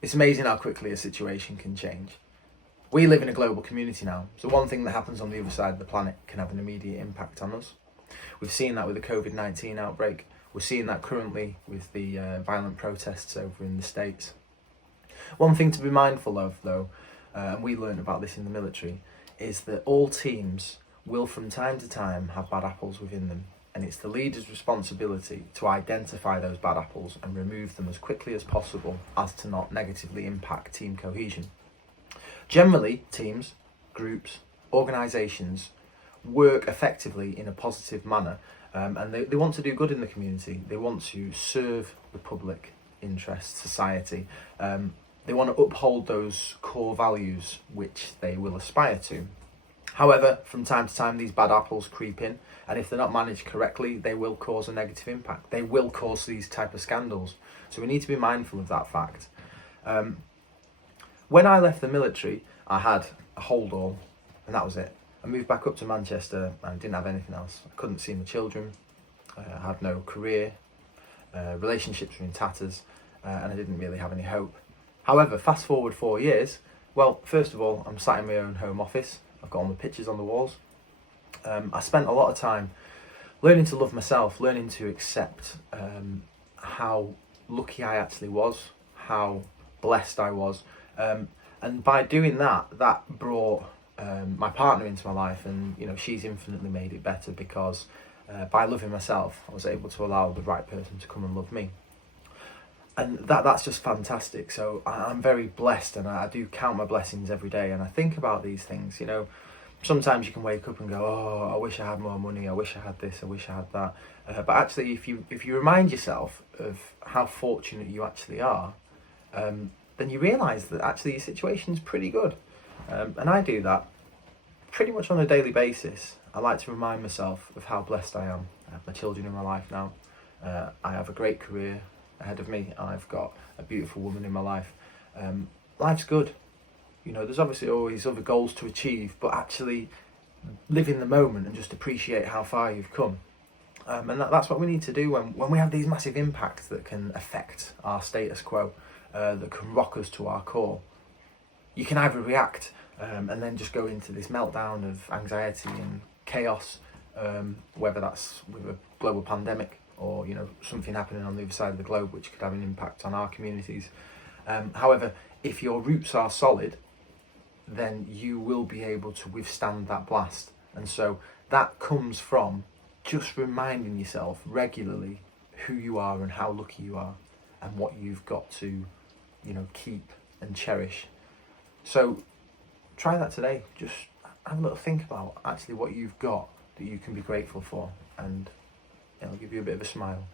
It's amazing how quickly a situation can change. We live in a global community now, so one thing that happens on the other side of the planet can have an immediate impact on us. We've seen that with the COVID-19 outbreak. We're seeing that currently with the violent protests over in the States. One thing to be mindful of, though, and we learned about this in the military, is that all teams will from time to time have bad apples within them, and it's the leader's responsibility to identify those bad apples and remove them as quickly as possible as to not negatively impact team cohesion. Generally, teams, groups, organisations work effectively in a positive manner, and they want to do good in the community. They want to serve the public interest, society. They want to uphold those core values which they will aspire to. However, from time to time, these bad apples creep in, and if they're not managed correctly, they will cause a negative impact. They will cause these type of scandals. So we need to be mindful of that fact. When I left the military, I had a hold all, and that was it. I moved back up to Manchester and I didn't have anything else. I couldn't see my children, I had no career, relationships were in tatters, and I didn't really have any hope. However, fast forward 4 years, well, first of all, I'm sat in my own home office. I've got all my pictures on the walls. I spent a lot of time learning to love myself, learning to accept how lucky I actually was, how blessed I was. And by doing that, that brought my partner into my life, and she's infinitely made it better because by loving myself, I was able to allow the right person to come and love me. And that's just fantastic. So I'm very blessed, and I do count my blessings every day, and I think about these things. Sometimes you can wake up and go, oh, I wish I had more money, I wish I had this, I wish I had that. But actually, if you remind yourself of how fortunate you actually are, then you realise that actually your situation's pretty good. And I do that pretty much on a daily basis. I like to remind myself of how blessed I am. I have my children in my life now. I have a great career ahead of me. I've got a beautiful woman in my life. Life's good. There's obviously always other goals to achieve, but actually live in the moment and just appreciate how far you've come. And that's what we need to do when we have these massive impacts that can affect our status quo, that can rock us to our core. You can either react and then just go into this meltdown of anxiety and chaos, whether that's with a global pandemic or something happening on the other side of the globe which could have an impact on our communities. However, if your roots are solid, then you will be able to withstand that blast. And so that comes from just reminding yourself regularly who you are and how lucky you are and what you've got to keep and cherish. So try that today. Just have a little think about actually what you've got that you can be grateful for, and it'll give you a bit of a smile.